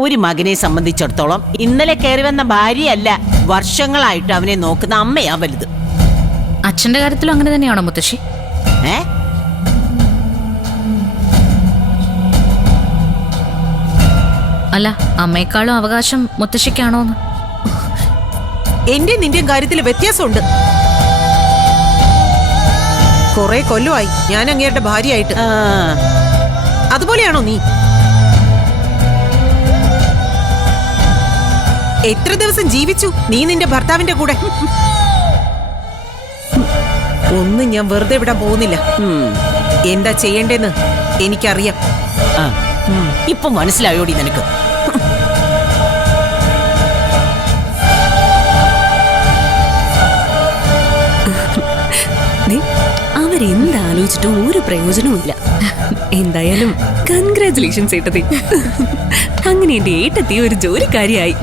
ഒരു മകനെ സംബന്ധിച്ചിടത്തോളം ഇന്നലെ കയറി വന്ന ഭാര്യയല്ല, വർഷങ്ങളായിട്ട് അവനെ നോക്കുന്ന അമ്മയാ വലുത്. അച്ഛന്റെ കാര്യത്തിലും അങ്ങനെ തന്നെയാണോ മുത്തശ്ശി? ഏ അല്ല, അമ്മയെക്കാളും അവകാശം മുത്തശ്ശിക്കാണോന്ന്. എന്റെ നിന്റെയും കാര്യത്തിൽ വ്യത്യാസമുണ്ട്. കുറെ കൊല്ലമായി ഞാൻ അങ്ങേരുടെ ഭാര്യയായിട്ട്. അതുപോലെയാണോ നീ? എത്ര ദിവസം ജീവിച്ചു നീ നിന്റെ ഭർത്താവിന്റെ കൂടെ? ഒന്നും ഞാൻ വെറുതെ വിടാൻ പോകുന്നില്ല. എന്താ ചെയ്യേണ്ടെന്ന് എനിക്കറിയാം. ഇപ്പൊ മനസ്സിലായോടി നിനക്ക്? അവരെന്താലോചിച്ചിട്ടും ഒരു പ്രയോജനവുമില്ല. എന്തായാലും കൺഗ്രാറ്റുലേഷൻസ് ഏട്ടത്തി. അങ്ങനെ എന്റെ ഏട്ടത്തി ഒരു ജോലിക്കാരിയായി.